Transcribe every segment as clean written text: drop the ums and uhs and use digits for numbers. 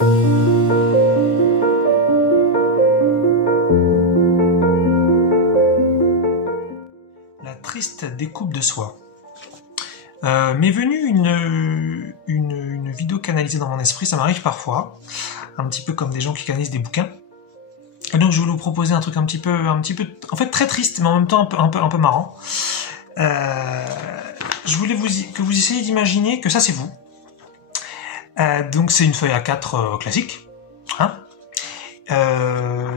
La triste découpe de soi. M'est venue une vidéo canalisée dans mon esprit, ça m'arrive parfois, un petit peu comme des gens qui canalisent des bouquins. Et donc je voulais vous proposer un truc un petit peu, en fait très triste, mais en même temps un peu marrant. Je voulais que vous essayiez d'imaginer que ça c'est vous. Donc c'est une feuille A4 classique, hein.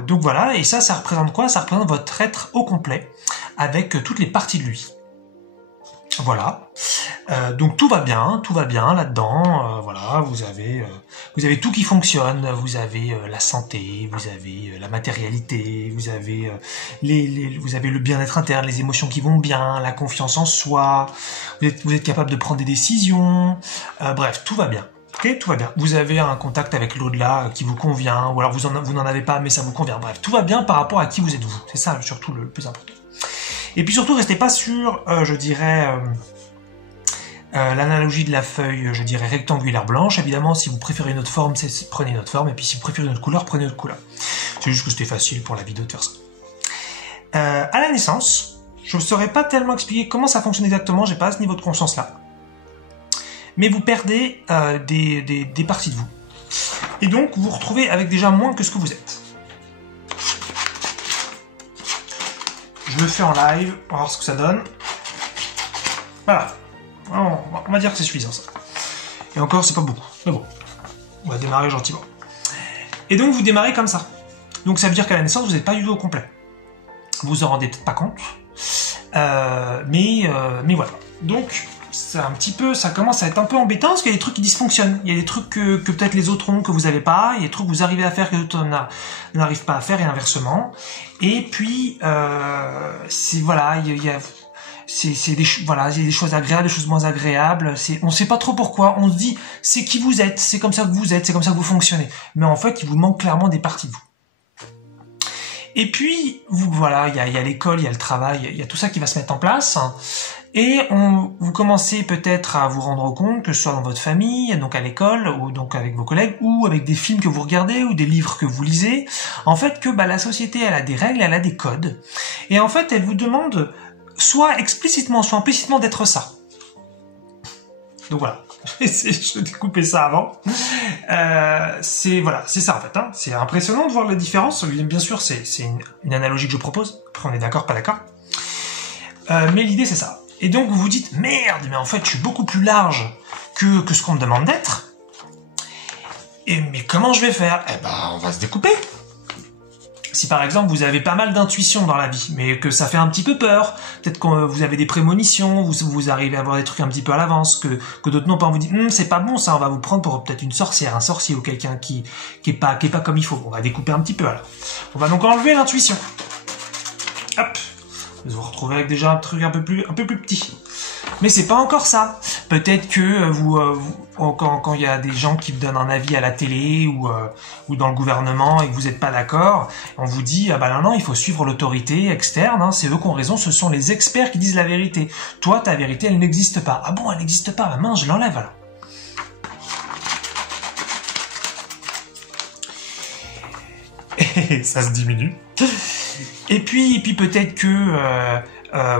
Donc voilà, et ça représente quoi? Ça représente votre être au complet, avec toutes les parties de lui. Voilà. Donc tout va bien là-dedans. Voilà, vous avez tout qui fonctionne. Vous avez la santé, vous avez la matérialité, vous avez vous avez le bien-être interne, les émotions qui vont bien, la confiance en soi. Vous êtes capable de prendre des décisions. Bref, tout va bien. Ok, tout va bien. Vous avez un contact avec l'au-delà qui vous convient, ou alors vous n'en avez pas, mais ça vous convient. Bref, tout va bien par rapport à qui vous êtes vous. C'est ça surtout le plus important. Et puis surtout, restez pas sur, je dirais, l'analogie de la feuille, je dirais, rectangulaire blanche. Évidemment, si vous préférez une autre forme, prenez une autre forme. Et puis si vous préférez une autre couleur, prenez une autre couleur. C'est juste que c'était facile pour la vidéo de faire ça. À la naissance, je ne saurais pas tellement expliquer comment ça fonctionne exactement. J'ai pas ce niveau de conscience là. Mais vous perdez des parties de vous. Et donc, vous vous retrouvez avec déjà moins que ce que vous êtes. Je le fais en live, on va voir ce que ça donne. Voilà. On va dire que c'est suffisant, ça. Et encore, c'est pas beaucoup. Mais bon, on va démarrer gentiment. Et donc, vous démarrez comme ça. Donc, ça veut dire qu'à la naissance, vous n'êtes pas du tout au complet. Vous en rendez peut-être pas compte. Mais voilà. Donc, ça commence à être un peu embêtant parce qu'il y a des trucs qui dysfonctionnent. Il y a des trucs que peut-être les autres ont, que vous n'avez pas. Il y a des trucs que vous arrivez à faire que d'autres n'arrivent pas à faire et inversement. Et puis, voilà, il y a des choses agréables, des choses moins agréables. On ne sait pas trop pourquoi. On se dit, c'est qui vous êtes, c'est comme ça que vous êtes, c'est comme ça que vous fonctionnez. Mais en fait, il vous manque clairement des parties de vous. Et puis, voilà, il y a l'école, il y a le travail, il y a tout ça qui va se mettre en place. Et vous commencez peut-être à vous rendre compte, que ce soit dans votre famille, donc à l'école, ou donc avec vos collègues, ou avec des films que vous regardez, ou des livres que vous lisez, en fait que la société, elle a des règles, elle a des codes. Et en fait, elle vous demande soit explicitement, soit implicitement d'être ça. Donc voilà, je vais découper ça avant. C'est ça en fait. Hein. C'est impressionnant de voir la différence. Bien sûr, c'est une analogie que je propose. Après, on est d'accord, pas d'accord. Mais l'idée, c'est ça. Et donc, vous vous dites, merde, mais en fait, je suis beaucoup plus large que ce qu'on me demande d'être. Mais comment je vais faire? Eh ben, on va se découper. Si par exemple, vous avez pas mal d'intuition dans la vie, mais que ça fait un petit peu peur, peut-être que vous avez des prémonitions, vous arrivez à voir des trucs un petit peu à l'avance, que d'autres n'ont pas, on vous dit, c'est pas bon ça, on va vous prendre pour peut-être une sorcière, un sorcier ou quelqu'un qui est pas comme il faut. On va découper un petit peu alors. On va donc enlever l'intuition. Hop. Vous vous retrouvez avec déjà un truc un peu plus petit. Mais c'est pas encore ça. Peut-être que quand il y a des gens qui vous donnent un avis à la télé ou dans le gouvernement et que vous n'êtes pas d'accord, on vous dit ah bah non, il faut suivre l'autorité externe, hein, c'est eux qui ont raison, ce sont les experts qui disent la vérité. Toi, ta vérité, elle n'existe pas. Ah bon, elle n'existe pas, bah mince, je l'enlève alors. Et ça se diminue. Et puis peut-être que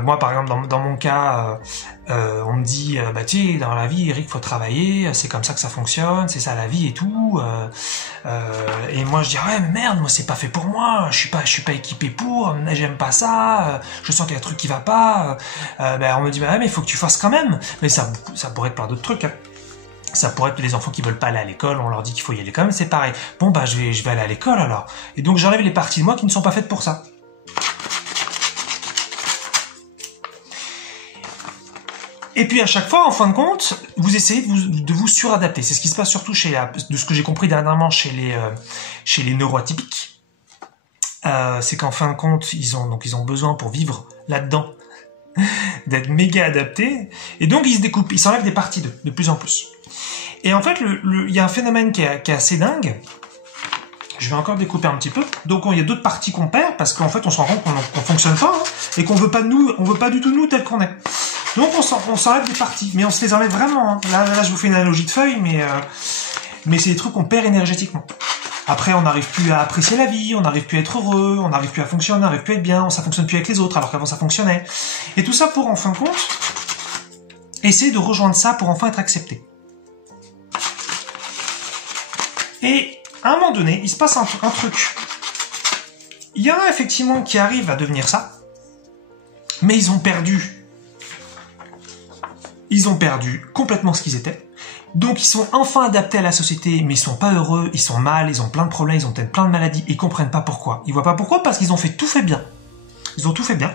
moi par exemple dans mon cas on me dit bah tu sais dans la vie Eric faut travailler, c'est comme ça que ça fonctionne, c'est ça la vie et tout et moi je dis ouais mais merde, moi c'est pas fait pour moi, je suis pas équipé pour, j'aime pas ça, je sens qu'il y a un truc qui va pas, on me dit bah ouais, mais il faut que tu fasses quand même, mais ça pourrait être plein d'autres trucs, hein. Ça pourrait être les enfants qui veulent pas aller à l'école, on leur dit qu'il faut y aller quand même, c'est pareil. Bon bah je vais aller à l'école alors. Et donc j'enlève les parties de moi qui ne sont pas faites pour ça. Et puis à chaque fois, en fin de compte, vous essayez de vous suradapter. C'est ce qui se passe surtout de ce que j'ai compris dernièrement chez les neuroatypiques. C'est qu'en fin de compte, ils ont besoin pour vivre là-dedans d'être méga adaptés. Et donc ils se découpent, ils s'enlèvent des parties d'eux, de plus en plus. Et en fait, il y a un phénomène qui est assez dingue. Je vais encore découper un petit peu. Donc il y a d'autres parties qu'on perd parce qu'en fait on se rend compte qu'on fonctionne pas hein, et qu'on veut pas du tout nous tel qu'on est. Donc on s'enlève des parties, mais on se les enlève vraiment. Hein. Là je vous fais une analogie de feuille, mais mais c'est des trucs qu'on perd énergétiquement. Après, on n'arrive plus à apprécier la vie, on n'arrive plus à être heureux, on n'arrive plus à fonctionner, on n'arrive plus à être bien, ça fonctionne plus avec les autres alors qu'avant ça fonctionnait. Et tout ça pour, en fin de compte, essayer de rejoindre ça pour enfin être accepté. Et à un moment donné, il se passe un truc. Il y en a effectivement qui arrivent à devenir ça, mais ils ont perdu complètement ce qu'ils étaient. Donc ils sont enfin adaptés à la société, mais ils sont pas heureux, ils sont mal, ils ont plein de problèmes, ils ont peut-être plein de maladies, ils comprennent pas pourquoi. Ils voient pas pourquoi parce qu'ils ont tout fait bien. Ils ont tout fait bien.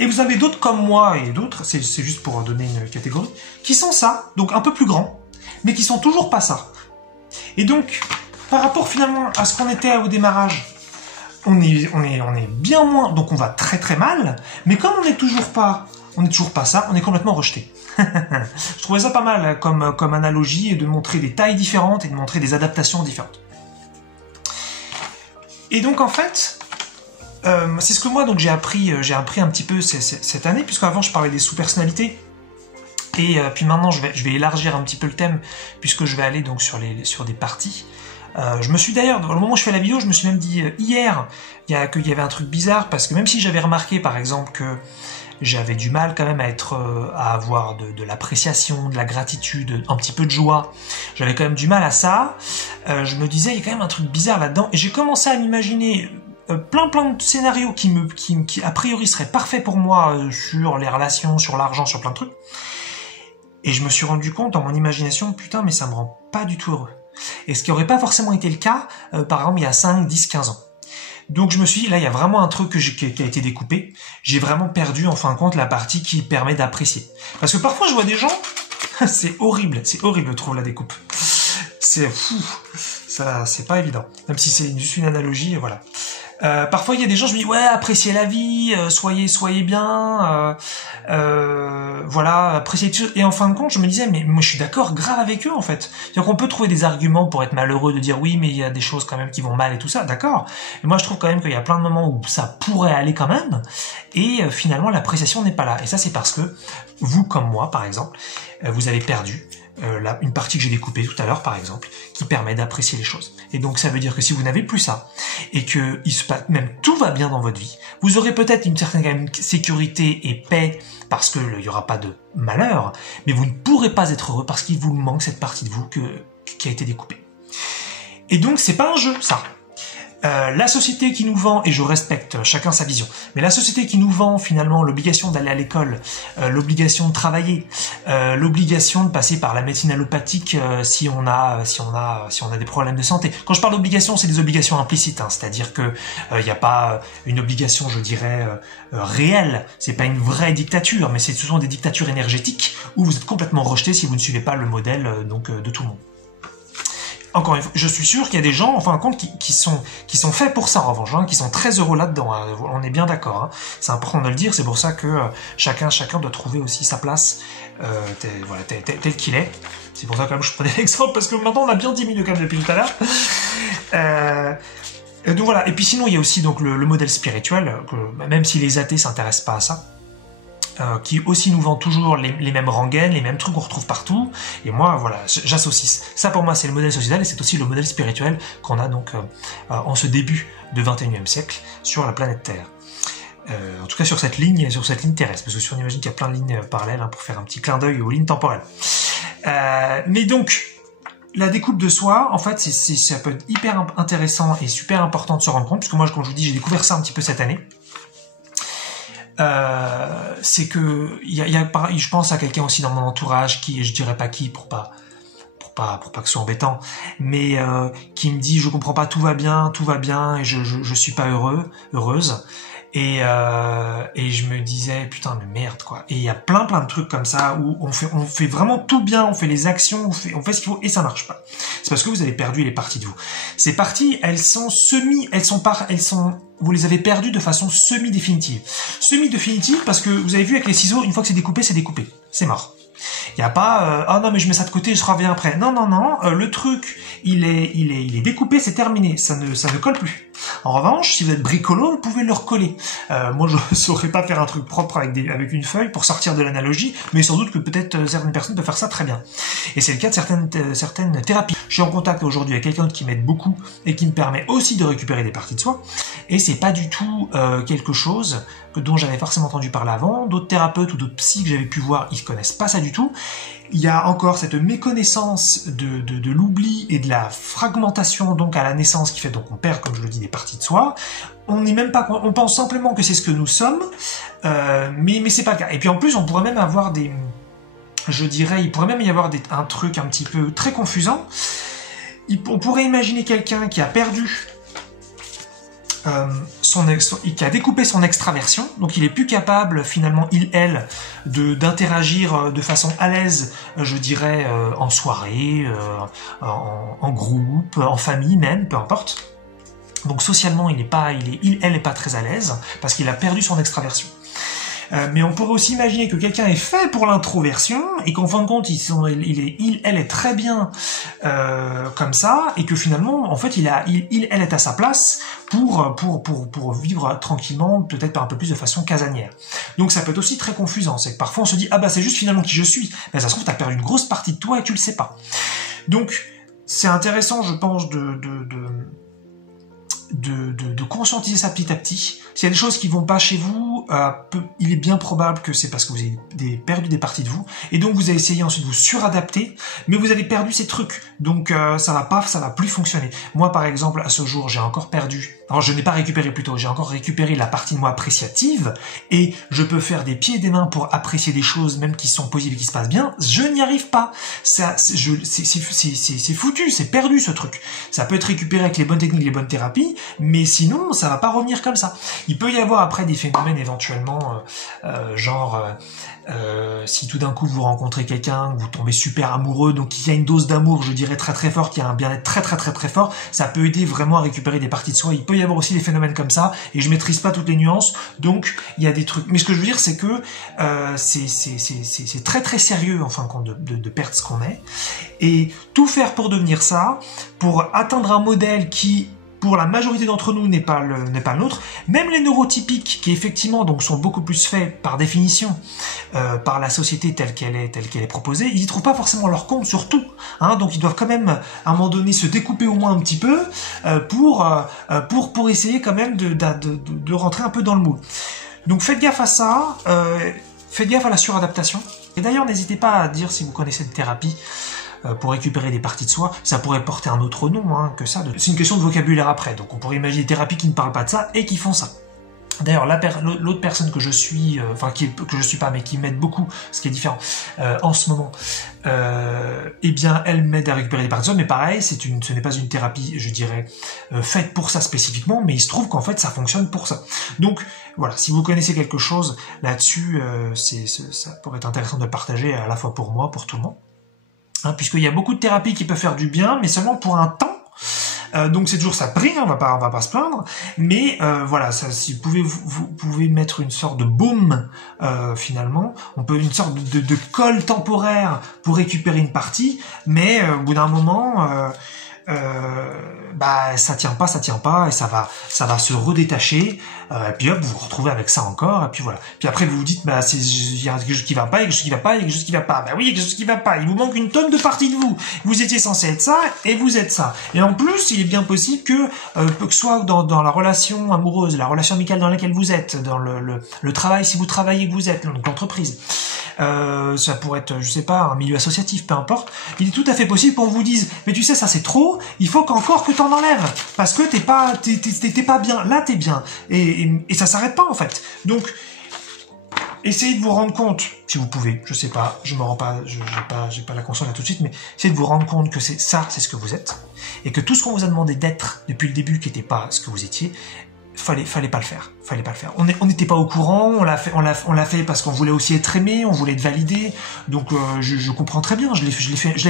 Et vous avez d'autres comme moi et d'autres, c'est juste pour donner une catégorie, qui sont ça, donc un peu plus grands, mais qui sont toujours pas ça. Et donc, par rapport finalement à ce qu'on était au démarrage, on est bien moins, donc on va très très mal, mais comme on n'est toujours pas ça, on est complètement rejeté. Je trouvais ça pas mal comme analogie et de montrer des tailles différentes et de montrer des adaptations différentes. Et donc en fait, c'est ce que moi donc j'ai appris un petit peu cette année, puisque avant je parlais des sous-personnalités. Et puis maintenant je vais élargir un petit peu le thème, puisque je vais aller donc sur des parties. Je me suis d'ailleurs, au moment où je fais la vidéo, je me suis même dit hier qu'il y avait un truc bizarre, parce que même si j'avais remarqué par exemple que j'avais du mal quand même à avoir de l'appréciation, de la gratitude, un petit peu de joie, j'avais quand même du mal à ça, je me disais il y a quand même un truc bizarre là-dedans, et j'ai commencé à m'imaginer plein de scénarios qui a priori seraient parfaits pour moi sur les relations, sur l'argent, sur plein de trucs. Et je me suis rendu compte dans mon imagination, putain, mais ça me rend pas du tout heureux. Et ce qui aurait pas forcément été le cas, par exemple, il y a 5, 10, 15 ans. Donc je me suis dit, là, il y a vraiment un truc qui a été découpé. J'ai vraiment perdu, en fin de compte, la partie qui permet d'apprécier. Parce que parfois, je vois des gens, c'est horrible, je trouve, la découpe. C'est fou, ça, c'est pas évident. Même si c'est juste une analogie, voilà. Parfois il y a des gens, je me dis ouais, appréciez la vie, soyez bien, voilà, appréciez tout. Et en fin de compte, je me disais mais moi je suis d'accord grave avec eux en fait. C'est-à-dire qu'on peut trouver des arguments pour être malheureux, de dire oui mais il y a des choses quand même qui vont mal et tout ça, d'accord. Mais moi je trouve quand même qu'il y a plein de moments où ça pourrait aller quand même, et finalement l'appréciation n'est pas là. Et ça c'est parce que vous comme moi par exemple, vous avez perdu une partie que j'ai découpée tout à l'heure par exemple, qui permet d'apprécier les choses. Et donc ça veut dire que si vous n'avez plus ça, et que même tout va bien dans votre vie, vous aurez peut-être une certaine quand même sécurité et paix, parce qu'il n'y aura pas de malheur, mais vous ne pourrez pas être heureux parce qu'il vous manque cette partie de vous qui a été découpée. Et donc c'est pas un jeu ça. La société qui nous vend, et je respecte chacun sa vision, mais la société qui nous vend finalement l'obligation d'aller à l'école, l'obligation de travailler, l'obligation de passer par la médecine allopathique si on a des problèmes de santé. Quand je parle d'obligation, c'est des obligations implicites, hein, c'est-à-dire que il n'y a pas une obligation, je dirais, réelle. C'est pas une vraie dictature, mais ce sont des dictatures énergétiques où vous êtes complètement rejeté si vous ne suivez pas le modèle de tout le monde. Encore une fois, je suis sûr qu'il y a des gens, en fin de compte, qui sont faits pour ça, en revanche, hein, qui sont très heureux là-dedans, hein, on est bien d'accord, hein. C'est important de le dire, c'est pour ça que chacun doit trouver aussi sa place tel qu'il est. C'est pour ça que je prenais l'exemple, parce que maintenant on a bien 10 minutes quand même depuis tout à l'heure. Donc voilà, et puis sinon il y a aussi donc le modèle spirituel, même si les athées s'intéressent pas à ça, qui aussi nous vend toujours les mêmes rengaines, les mêmes trucs qu'on retrouve partout, et moi voilà, j'associe. Ça pour moi c'est le modèle sociétal, et c'est aussi le modèle spirituel qu'on a donc en ce début de 21e siècle sur la planète Terre. En tout cas sur cette ligne terrestre, parce que si on imagine qu'il y a plein de lignes parallèles, hein, pour faire un petit clin d'œil aux lignes temporelles. Mais donc, la découpe de soi, en fait, ça peut être hyper intéressant et super important de se rendre compte, parce que moi, comme je vous dis, j'ai découvert ça un petit peu cette année. C'est que je pense à quelqu'un aussi dans mon entourage qui, je dirais pas qui pour pas que ce soit embêtant, mais qui me dit je comprends pas, tout va bien et je suis pas heureuse. Et je me disais putain mais merde quoi. Et il y a plein de trucs comme ça où on fait vraiment tout bien, on fait les actions, on fait ce qu'il faut et ça marche pas. C'est parce que vous avez perdu les parties de vous. Ces parties, vous les avez perdues de façon semi-définitive. Semi-définitive parce que vous avez vu avec les ciseaux, une fois que c'est découpé, c'est mort. Il n'y a pas ah non mais je mets ça de côté, je reviens après. Non, le truc il est découpé, c'est terminé, ça ne colle plus. En revanche, si vous êtes bricolo, vous pouvez le recoller. Moi je saurais pas faire un truc propre avec une feuille pour sortir de l'analogie, mais sans doute que peut-être certaines personnes peuvent faire ça très bien. Et c'est le cas de certaines thérapies. Je suis en contact aujourd'hui avec quelqu'un qui m'aide beaucoup et qui me permet aussi de récupérer des parties de soi. Et c'est pas du tout quelque chose dont j'avais forcément entendu parler avant. D'autres thérapeutes ou d'autres psys que j'avais pu voir, ils connaissent pas ça du tout. Il y a encore cette méconnaissance de l'oubli et de la fragmentation donc à la naissance qui fait donc on perd, comme je le dis, des parties de soi. On n'est même pas, on pense simplement que c'est ce que nous sommes, mais c'est pas le cas. Et puis en plus, on pourrait même avoir des, je dirais, il pourrait même y avoir un truc un petit peu très confusant. On pourrait imaginer quelqu'un qui a perdu qui a découpé son extraversion, donc il est plus capable finalement, elle, d'interagir de façon à l'aise, je dirais, en soirée, en groupe, en famille même, peu importe. Donc socialement, elle est pas très à l'aise parce qu'il a perdu son extraversion. Mais on pourrait aussi imaginer que quelqu'un est fait pour l'introversion et qu'en fin de compte, elle est très bien comme ça et que finalement, en fait, elle est à sa place pour vivre tranquillement, peut-être par un peu plus de façon casanière. Donc ça peut être aussi très confusant. C'est que parfois on se dit ah bah c'est juste finalement qui je suis. Mais ça se trouve t'as perdu une grosse partie de toi et tu le sais pas. Donc c'est intéressant, je pense, de conscientiser ça petit à petit. S'il y a des choses qui vont pas chez vous, il est bien probable que c'est parce que vous avez perdu des parties de vous, et donc vous avez essayé ensuite de vous suradapter, mais vous avez perdu ces trucs, donc ça va plus fonctionner. Moi par exemple, à ce jour, j'ai encore perdu, alors je n'ai pas récupéré plutôt, j'ai encore récupéré la partie de moi appréciative, et je peux faire des pieds et des mains pour apprécier des choses, même qui sont positives et qui se passent bien, je n'y arrive pas. C'est foutu, c'est perdu ce truc. Ça peut être récupéré avec les bonnes techniques, les bonnes thérapies, mais sinon, ça va pas revenir comme ça. Il peut y avoir après des phénomènes éventuellement, si tout d'un coup vous rencontrez quelqu'un, vous tombez super amoureux, donc il y a une dose d'amour, je dirais très très forte, il y a un bien-être très fort, ça peut aider vraiment à récupérer des parties de soi. Il peut y avoir aussi des phénomènes comme ça, et je maîtrise pas toutes les nuances, donc il y a des trucs. Mais ce que je veux dire, c'est que c'est très très sérieux en fin de compte de perdre ce qu'on est, et tout faire pour devenir ça, pour atteindre un modèle qui, pour la majorité d'entre nous, n'est pas le nôtre. Même les neurotypiques, qui effectivement donc sont beaucoup plus faits par définition par la société telle qu'elle est proposée, ils y trouvent pas forcément leur compte sur tout. Hein, donc ils doivent quand même à un moment donné se découper au moins un petit peu pour essayer quand même de rentrer un peu dans le moule. Donc faites gaffe à ça, faites gaffe à la suradaptation. Et d'ailleurs, n'hésitez pas à dire si vous connaissez des thérapies pour récupérer des parties de soi. Ça pourrait porter un autre nom hein, que ça. C'est une question de vocabulaire après. Donc on pourrait imaginer des thérapies qui ne parlent pas de ça et qui font ça. D'ailleurs, l'autre personne que je suis, que je suis pas, mais qui m'aide beaucoup, ce qui est différent, en ce moment, eh bien, elle m'aide à récupérer des parties de soi, mais pareil, ce n'est pas une thérapie, je dirais, faite pour ça spécifiquement, mais il se trouve qu'en fait, ça fonctionne pour ça. Donc, voilà, si vous connaissez quelque chose là-dessus, ça pourrait être intéressant de le partager à la fois pour moi, pour tout le monde. Hein, puisqu'il y a beaucoup de thérapies qui peuvent faire du bien, mais seulement pour un temps. Donc c'est toujours ça de prix, hein, on va pas se plaindre, mais voilà, ça, si vous pouvez mettre une sorte de baume finalement, une sorte de colle temporaire pour récupérer une partie, mais au bout d'un moment, ça tient pas, et ça va se redétacher, et puis hop, vous vous retrouvez avec ça encore, et puis voilà. Puis après vous vous dites, il y a quelque chose qui va pas, il y a quelque chose qui va pas, il y a quelque chose qui va pas. Bah oui, il y a quelque chose qui va pas, il vous manque une tonne de parties de vous. Vous étiez censé être ça, et vous êtes ça. Et en plus, il est bien possible que soit dans la relation amoureuse, la relation amicale dans laquelle vous êtes, dans le travail, si vous travaillez que vous êtes, donc l'entreprise, ça pourrait être, je sais pas, un milieu associatif, peu importe, il est tout à fait possible qu'on vous dise, mais tu sais, ça c'est trop, il faut qu'encore que t'en enlèves, parce que t'es pas bien, là t'es bien, et ça s'arrête pas en fait. Donc, essayez de vous rendre compte, si vous pouvez, je sais pas, je me rends pas, j'ai pas la conscience là tout de suite, mais essayez de vous rendre compte que c'est ce que vous êtes, et que tout ce qu'on vous a demandé d'être depuis le début, qui n'était pas ce que vous étiez, fallait pas le faire. On n'était pas au courant, on l'a fait parce qu'on voulait aussi être aimé, on voulait être validé. Donc je comprends très bien, je l'ai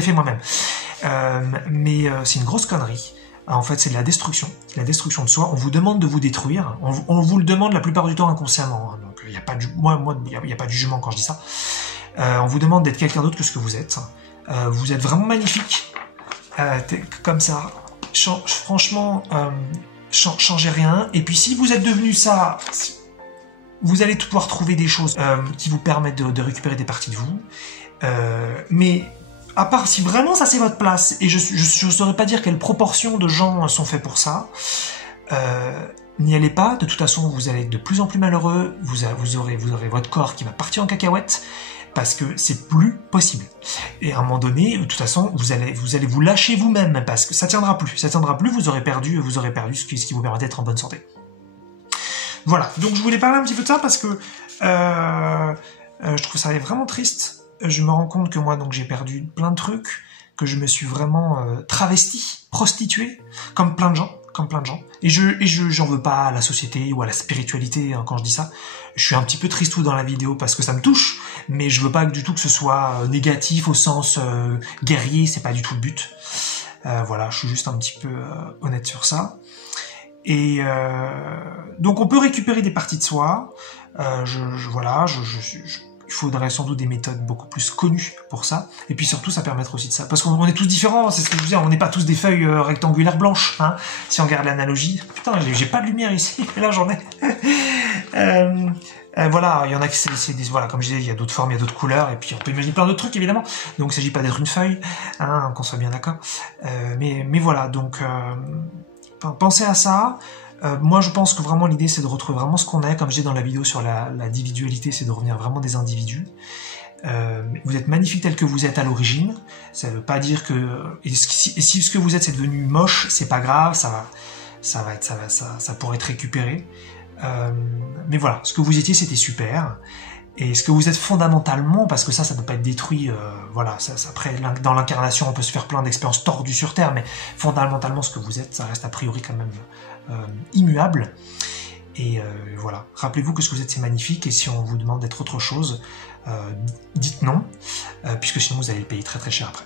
fait moi-même. Mais c'est une grosse connerie. En fait, c'est de la destruction de soi. On vous demande de vous détruire. On vous le demande la plupart du temps inconsciemment. Hein. Donc il y a pas il y a pas de jugement quand je dis ça. On vous demande d'être quelqu'un d'autre que ce que vous êtes. Vous êtes vraiment magnifique. Comme ça. Franchement. Changez rien, et puis si vous êtes devenu ça, vous allez pouvoir trouver des choses qui vous permettent de récupérer des parties de vous, mais à part si vraiment ça c'est votre place, et je saurais pas dire quelle proportion de gens sont faits pour ça, n'y allez pas, de toute façon vous allez être de plus en plus malheureux, vous aurez votre corps qui va partir en cacahuète, parce que c'est plus possible. Et à un moment donné, de toute façon, vous allez vous lâcher vous-même, parce que ça tiendra plus, vous aurez perdu ce qui vous permet d'être en bonne santé. Voilà, donc je voulais parler un petit peu de ça, parce que je trouve ça vraiment triste. Je me rends compte que moi, donc j'ai perdu plein de trucs, que je me suis vraiment travesti, prostitué, comme plein de gens. Et j'en veux pas à la société ou à la spiritualité, hein, quand je dis ça. Je suis un petit peu tristou dans la vidéo parce que ça me touche, mais je veux pas du tout que ce soit négatif au sens guerrier, c'est pas du tout le but. Voilà, je suis juste un petit peu honnête sur ça. Et donc on peut récupérer des parties de soi. Il faudrait sans doute des méthodes beaucoup plus connues pour ça. Et puis surtout, ça permettra aussi de ça. Parce qu'on est tous différents, c'est ce que je vous disais, on n'est pas tous des feuilles rectangulaires blanches, hein, si on regarde l'analogie. Putain, j'ai pas de lumière ici, mais là j'en ai. Voilà, il y en a qui voilà, comme je disais, il y a d'autres formes, il y a d'autres couleurs, et puis on peut imaginer plein d'autres trucs, évidemment. Donc il s'agit pas d'être une feuille, hein, qu'on soit bien d'accord. Mais voilà, donc pensez à ça. Moi, je pense que vraiment l'idée, c'est de retrouver vraiment ce qu'on est. Comme je disais dans la vidéo sur l'individualité, c'est de revenir vraiment des individus. Vous êtes magnifique tel que vous êtes à l'origine. Ça veut pas dire que... Et si ce que vous êtes, c'est devenu moche, c'est pas grave, ça pourrait être récupéré. Mais voilà, ce que vous étiez, c'était super. Et ce que vous êtes fondamentalement, parce que ça peut pas être détruit, voilà, après, dans l'incarnation, on peut se faire plein d'expériences tordues sur Terre, mais fondamentalement, ce que vous êtes, ça reste a priori quand même immuable. Et voilà, rappelez-vous que ce que vous êtes, c'est magnifique, et si on vous demande d'être autre chose, dites non, puisque sinon vous allez le payer très très cher après.